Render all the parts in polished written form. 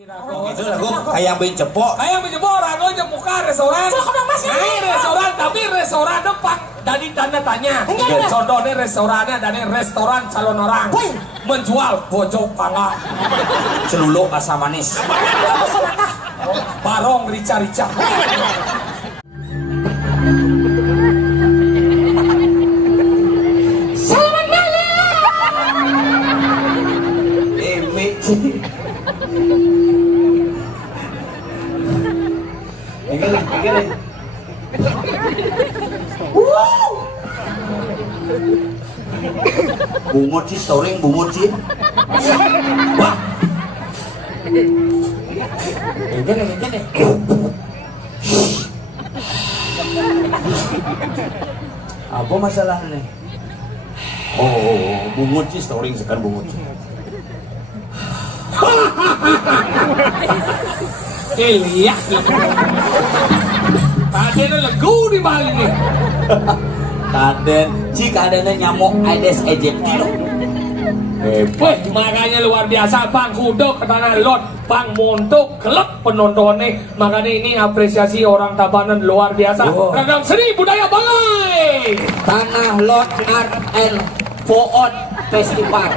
Itu lagu kayak ben cepok. Kayak ben cepok rago buka restoran. Nah, restoran tapi restoran depan dari tanda tanya. Contohnya restorannya dari restoran calon orang menjual bojok pangga. Celuluk asam manis. Barong rica-rica. Selamat malam. Ini. Bungut sih, storing bungut sih. Wah. Ini. Apa masalahnya? Oh, bungut sih, storing sekarang bungut. Iya. Kaden legu di Bali nih. Kadennya nyamuk Aedes aegypti loh. Wih, makanya luar biasa Bang Kudo ke Tanah Lot, Bang Montok klub penontonnya. Makanya ini apresiasi orang Tabanan luar biasa. Ragam seni budaya Balai. Tanah Lot Art and Poot Festival.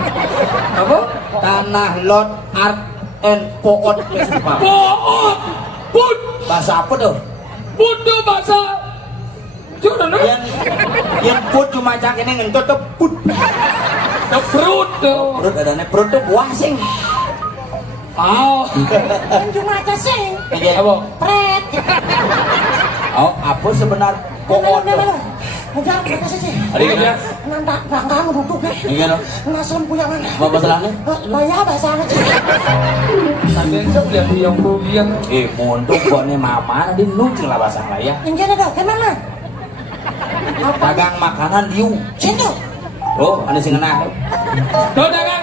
Apa? Tanah Lot Art and Poot Festival. Poot, put. Bahasa apa tuh? Put tuh bahasa. Coba nih. Yang put cuma cak ini ngentut tuh put. Perut tuh. Perut adanya perut tuh buah sing. Oh. Cuma aja sing. Apa? Pret. Oh, apa sebenar Poot tuh? Udah, apa sih? Adik ya. Nanti bangkang duduk deh. Iya loh. Nasum punya mana? Apa masalahnya? Laya bahasanya. Nanti coba lihat yang. Montok kok nih mama nanti nucing lah bahasa saya. Yang jadi dah, kemana? Dagang makanan diu. Situ. Oh, ada sing ngena. Tuh dagang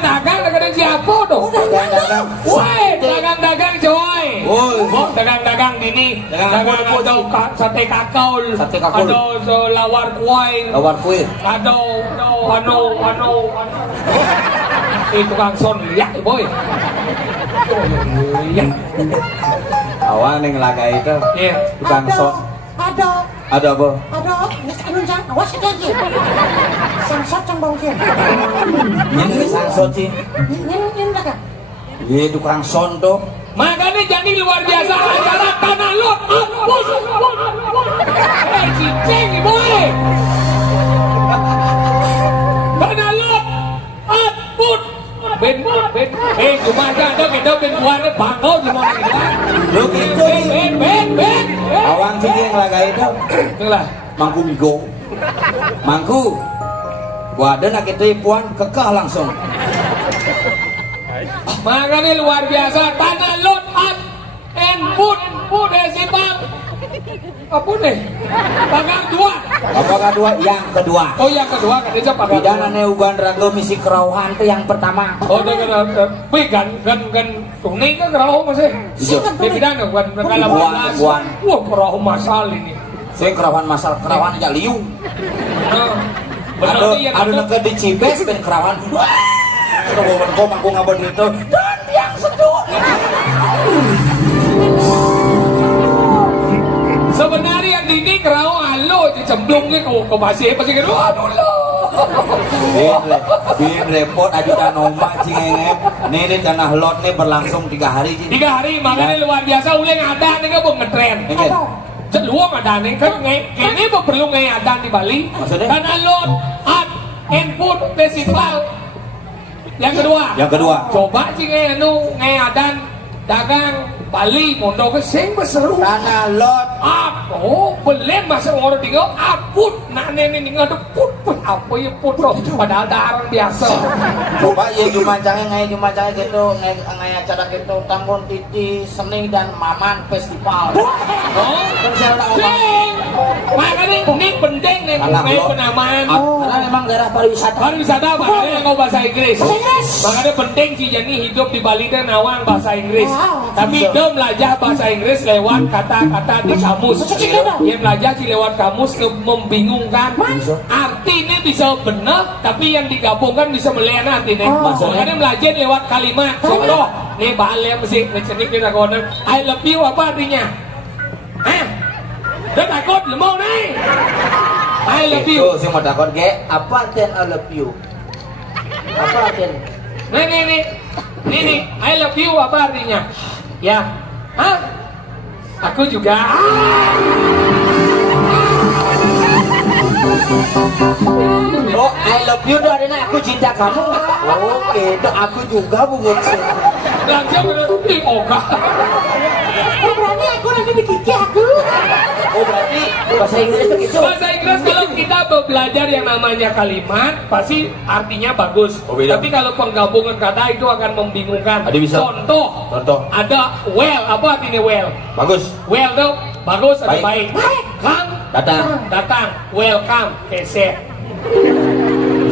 siapa tuh? Dagang. Woi, dagang coy. Woi, dagang ini. Dagang ada sate kakao. Ada lawar kuai. Ada tukang son liak boy. Iya. Awal ning laga itu. Iya. Tukang son. Ada apa? Ada, anu jang, awas lagi. Sangsot yang bongkir. Ini sangsot sih. Ini dagang. Iya, tukang son tuh. Makanya jadi luar biasa acara Tanah Lot. Cicing boy. Tanah Lot. Put. Ben. Cuma ada kita ben buahnya bangau di mana kita. Lu gitu. Ben. Awang sih yang laga itu. Itulah. Mangku migo. Mangku. Wadah nak kita puan kekeh langsung. Makanya luar biasa Tanah Lot and Put Festival. Apa nih? Pagang dua. Apakah dua? Yang kedua. Oh yang kedua kan itu pagang. Pidana Uban Rago misi kerauhan itu yang pertama. Oh dia kan kuning kan kerauh masih. Dia pidana kan kalau buan. Wah kerauh masal ini. Saya kerauhan masal kerauhan aja liu. Ada nak di Cibes ben kerauhan. Kita bawa kok aku ngabon itu. Dan yang seduh. Sebenarnya yang ini kerauh alo dicemplungnya ke masih pasti kan aduh lo. Bin repot ajudan omak cingengep. Ini Tanah Lot nih berlangsung 3 hari. 3 hari makanya luar biasa uleng ada nih kan ngetren. Celuang ada nih kan ini perlu ngadan di Bali. Tanah Lot Art and Food Festival. Yang kedua. Coba cingeng ngadan dagang Bali mondok sing berseru Tanah Lot oh belum masa orang tinggal aput nak nenek tinggal put apa ya put loh padahal darah biasa. Coba ya cuma gitu ngai acara gitu Tambon Titi Seni dan Maman Festival. Oh makanya ini penting nih penamaan karena memang daerah pariwisata makanya ngomong bahasa Inggris makanya penting sih jadi hidup di Bali dan nawang bahasa Inggris tapi dia belajar bahasa Inggris lewat kata-kata di kamus. Dia belajar sih lewat kamus membingungkan. Arti ini bisa benar, tapi yang digabungkan bisa melihat arti ini. Makanya belajar lewat kalimat. Contoh, nih balik musik cenik kita konon. I love you apa artinya? Hah? Udah takut lu mau nih? I love you. Itu sih mau takut ke? Apa artian I love you? Apa artian? Nih, I love you apa artinya? Ya, hah? Aku juga. Oh, I love you tuh artinya aku cinta kamu. Oke, itu aku juga bubur sih. Langsung berarti oga. Oh berani aku nanti dikiki aku. Oh berarti bahasa Inggris begitu. Bahasa Inggris kalau kita belajar yang namanya kalimat pasti artinya bagus. Oh, beda. Tapi kalau penggabungan kata itu akan membingungkan. Ada bisa. Contoh. Ada well, apa artinya well? Bagus. Well tuh bagus atau Baik. baik? Come, datang. Welcome, keset.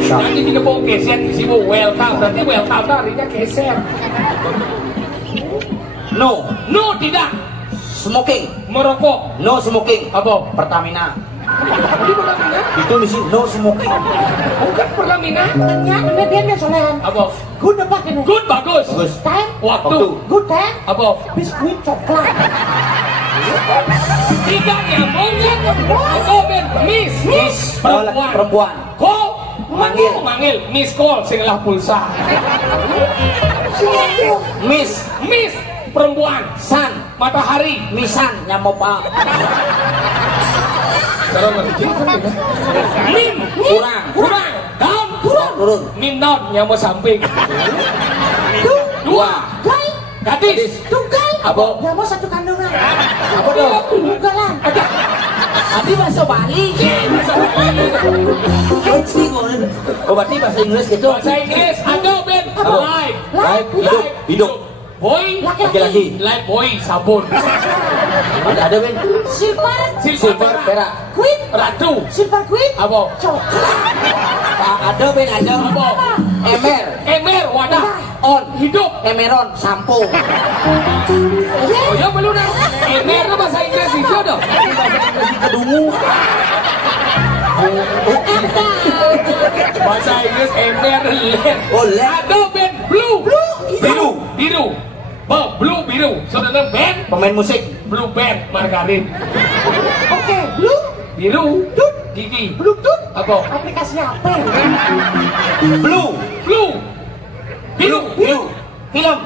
Nanti kita mau keset di sini welcome. Berarti welcome itu artinya keset. No, tidak. smoking. Merokok. No smoking. Apa? Pertamina. Ini Pertamina? Itu di sini no smoking. Bukan Pertamina. Ya, ini dia solehan. Apa? Good apa ini? Good, bagus. Time. Waktu. Good time. Apa? Biskuit coklat. Tidak nyambungnya. Aku ben Miss Perempuan. Call. Manggil. Miss call singlah pulsa. Miss Perempuan. Sun. Matahari. Misan nyamopa. Cara ngerti. Min. Kurang. Down. Turun. Min down nyamuk samping. Dua. Gadis. Tunggal. Apa? Ya mau satu kandungan. Apa tuh? Tunggalan. Tapi bahasa Bali. Oh berarti bahasa Inggris gitu. Bahasa Inggris. Ada Ben. Life. Hidup. Boy. Laki-laki. Life boy. Sabun. Ada Ben. Silver. Perak. Queen. Ratu. Silver Queen. Apa? Coklat. Ada Ben. Ada. Apa? Emer. Wadah. On. Hidup. Emeron. Sampo. Oh ya belum dah. Emer itu bahasa Inggris itu dong. Kedungu. Bahasa Inggris emer led. Oh led. Ada Ben. Blue. Biru. Biru. Saudara Ben. Pemain musik. Blue band. Margarin. Oke. Blue. Biru. Gigi. Bluetooth. Apa? Aplikasi apa? Blue. Biru. Film.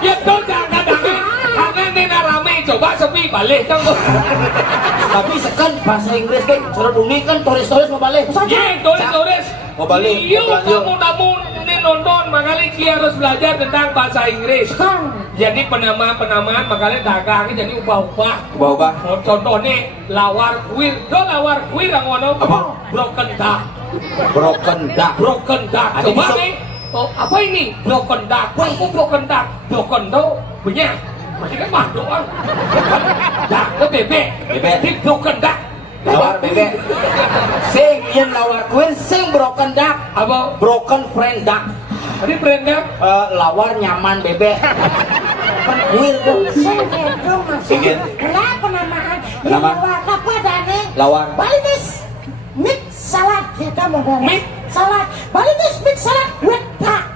Ya tuh jangan karena nena rame coba sepi balik dong. Tapi sekan bahasa Inggris kan surat umi kan tulis mau balik. Ye tulis. Mau balik. Iya kamu nonton makanya dia harus belajar tentang bahasa Inggris. Jadi penamaan makanya dagang jadi ubah-ubah. Contohnya lawar kuir yang ngono. Apa? Broken duck. Coba nih. Oh, apa ini? Broken duck. Broken duck punya. Masih kan mah doang. Duck itu bebek. Di broken duck. Lawar bebek. Sing yen lawar kuir sing broken duck. Apa? Broken friend duck. Tadi brandnya Lawar nyaman bebek. Kan kuir tuh. Sengkendong maksudnya. Kenapa penamaan? Yang lawar apa dane? Lawar. Balitis. Mix salad kita modal. Mix salad. Balitis mix salad with duck.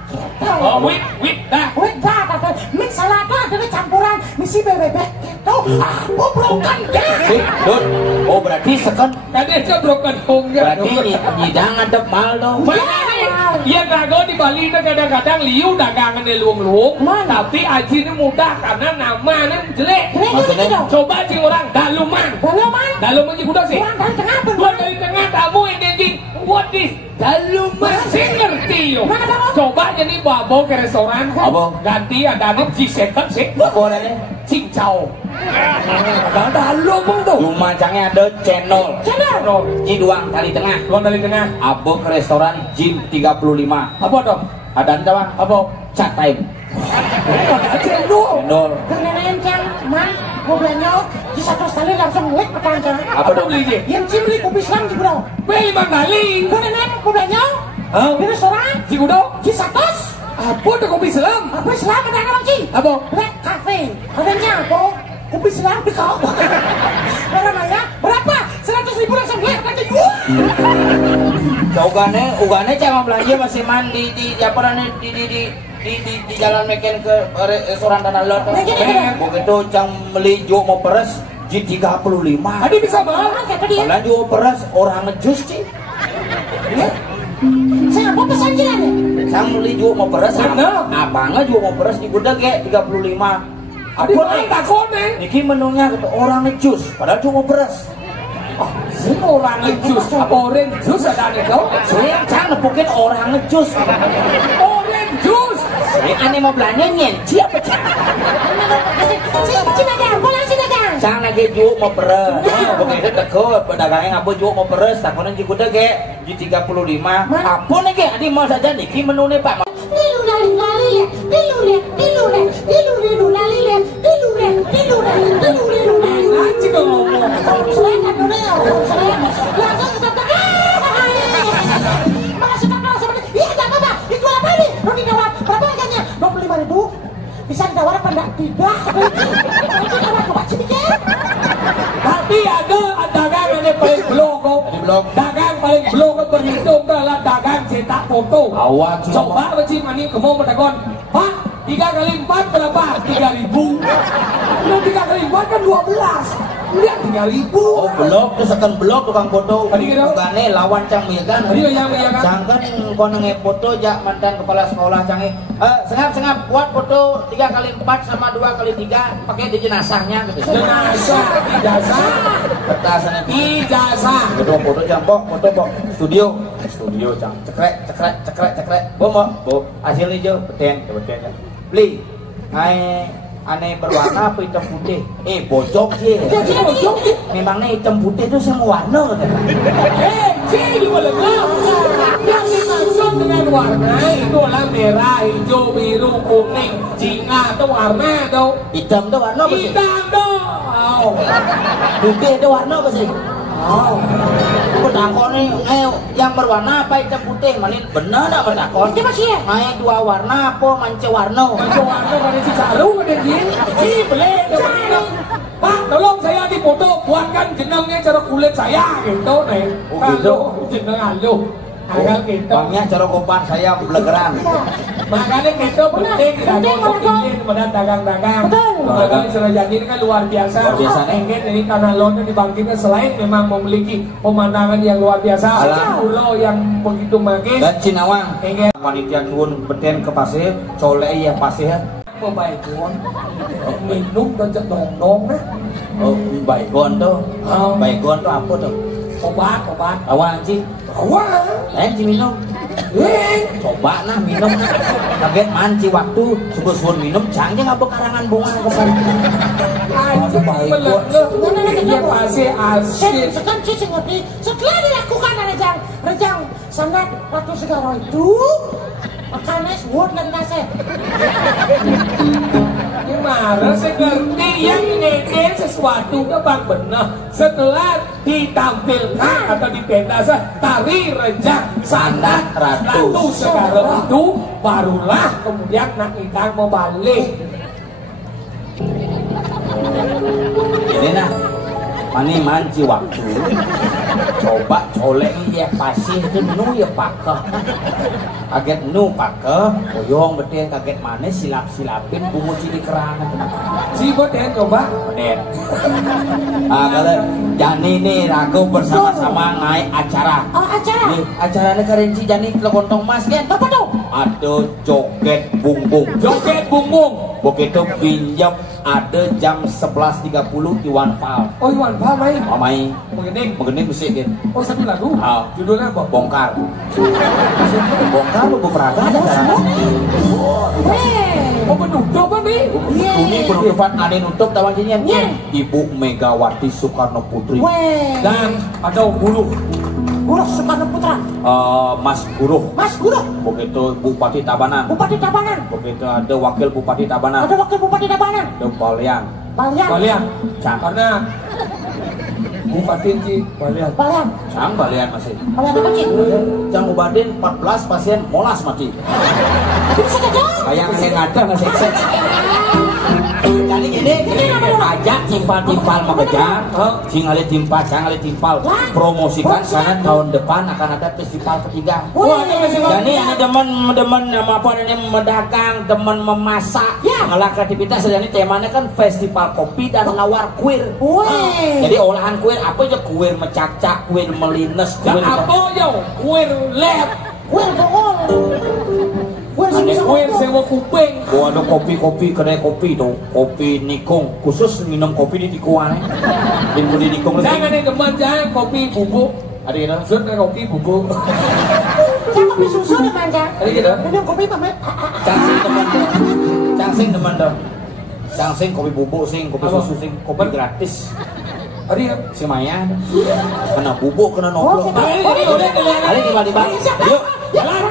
Oh, with duck. With duck. Mix salad itu adalah campuran misi bebek gitu. Aku broken duck. Oh berarti sekan. Tadi aja broken home. Berarti nyidang ngadep mal dong. Ya dago di Bali itu kadang-kadang liu dagangannya luang-luang. Tapi Aji ini mudah karena namanya jelek. Maksudnya? Coba sih orang Daluman sih udah sih. Buat dari tengah kamu ini Ji. What is Daluman? Sih ngerti yo. Coba jadi babo ke restoran. Ganti ada Ji second sih. Apa namanya? Cincau. Daluman tuh. Lumacangnya ada channel. Ji doang tali tengah. Abo ke restoran Jin 35. Apa dong? Ada bang? Apa? Chat time. Cendol. Karena yang man, mau belanja di satu kali langsung ngeliat petangga. Apa dong beli Ji? Yang cimri kopi selang juga dong. Beli 5 kali. Karena mau belanja di restoran Ji kudo. di satu. Apa tuh kopi selam? Kopi selang ada apa Ji? Apa? Black Cafe. Katanya apa? Kopi selang di kau. Namanya berapa? 100.000 langsung ngeliat petangga. Ugane cuma belanja masih mandi di apa namanya di jalan Meken ke restoran Tanah Lot. Begitu cang beli jo mau peres ji 35. Adi bisa mahal kata dia. Kalau jo peres orang ngejus sih. Saya apa pesan jalan ya? Cang beli jo mau peres. Abangnya jo mau peres di gudeg ya 35. Adi mana takone? Niki menunya orang ngejus padahal jo mau peres. Oh, ini orang ngejus, apa orange juice ada nih kau? Saya jangan nepukin orang ngejus. Orange juice. Saya aneh mau belanja nyenci apa cang? Cinagang, pulang cinagang. Cang lagi jual mau peres. Begitu tekut, pedagangnya ngapa jual mau peres? Takunan juga udah ge, di 35. Apa nih ge? Adi mau saja nih, menu nih pak. Nanti kau ngomong. Bisa ditawar apa enggak? Tidak. Tapi ada dagang yang paling blok. Dagang paling blok berhitung adalah dagang cetak foto. Awak coba beci mani kamu berdagon. Pak, 3 kali 4 berapa? 3.000. Nah, 3 kali 4 kan 12. Lihat 3.000. Oh blok, terus akan blok tukang foto. Tadi kira bukannya lawan cang miakan. Tadi yang miakan. Cang kan kono ngefoto jak mantan kepala sekolah cangi. Sengap buat foto 3 kali 4 sama 2 kali 3 pakai di jenazahnya gitu. Jenazah, ijazah. Kertasnya ijazah. Foto cang foto studio cang cekrek. Bu hasilnya jo beten ya. Beli. Aneh berwarna apa hitam putih? Bojok sih. Memangnya hitam putih itu semua warna katanya. Cik, boleh tahu. Yang dimaksud dengan warna itu adalah merah, hijau, biru, kuning, singa itu warna tuh. Hitam itu warna apa sih? Hitam tuh. Putih itu warna apa sih? Takon nih, yang berwarna apa hitam putih? Manin bener tak bertakon? Coba sih ya. Dua warna apa manca warna? Manca warna ada si Caru ada gini. Boleh. Pak, tolong saya dipoto buatkan jenengnya cara kulit saya gitu nih. Kalau jeneng alu. Agak gitu. Bangnya cara kopan saya belegeran. Makanya gitu penting untuk ingin kepada dagang-dagang. Makanya Surajadi ini kan luar biasa. Ingin dari Tanah Lot dibangkitkan selain memang memiliki pemandangan yang luar biasa. Pulau yang begitu magis. Dan Cinawang. Panitia nuwun beten ke pasir, colek ya pasir. Baikon, minum dan dong nah. Baikon tuh. Baikon tuh apa tuh? Obat. Awang sih. Awang minum. Coba nah minum. Kaget manci waktu subuh minum canggih apa karangan bunga kesan. Anjing belet. Iya pasti asik. Sekarang cici ngerti. Setelah dilakukan rejang sangat waktu segala itu makanya buat dan nasi. Gimana sih ngerti yang ngede sesuatu ke bang benar setelah ditampilkan atau dipentaskan tari rejang sandat ratu sekarang itu barulah kemudian nak ikan mau balik. Ini nah mani manci waktu coba colek ya pasih itu nu ya pakah kaget nu pakah boyong beten kaget mana silapin bungu cili kerana si beten coba beten kalau Jani nih aku bersama-sama naik acara nih acaranya keren si Jani lekontong mas kan apa tuh ada joget bungbung begitu pinjam ada jam 11.30 di One Fal. Oh One Fal main? Oh main. Mengening musik kan? Oh satu lagu? Judulnya apa? Bongkar. Bongkar lu peraga ada kan? Oh penutup apa nih? Ini penutupan ada nutup tawajinya. Ibu Megawati Soekarno Putri. Dan ada Buruh Soekarno Putra. Mas Guruh. Begitu Bupati Tabanan. Begitu ada Wakil Bupati Tabanan. Ada Balian. Karena Bupati Ci Balian. Cang Balian masih. Balian apa Ci? Cang Ubadin 14 pasien molas mati. Kayak ngada masih. Jadi gini Aja timpal-timpal mengejar, sing ali timpal, jangan ali timpal. Promosikan karena tahun depan akan ada festival ketiga. Jadi ini demen nama apa ini mendagang, demen memasak, ngalah kreativitas. Jadi temanya kan festival kopi dan nawar kuir. Jadi olahan kuir apa aja kuir mecacak, kuir melines, kuir apa aja, kuir lep, kuir bongol. Kuir sewa kuping. Ada kopi kedai kopi tuh, kopi nikung khusus minum kopi di tikuan. Di nikung. Jangan nih teman jangan kopi bubuk. Ada yang langsung kopi bubuk. Jangan kopi susu teman jangan. Ada gitu. Minum kopi pamer. Cangsing teman dong. Cangsing kopi bubuk sing, kopi susu sing, kopi gratis. Ada si Maya kena bubuk kena noblok. Ada Ada di Bali. Yuk. Jalan.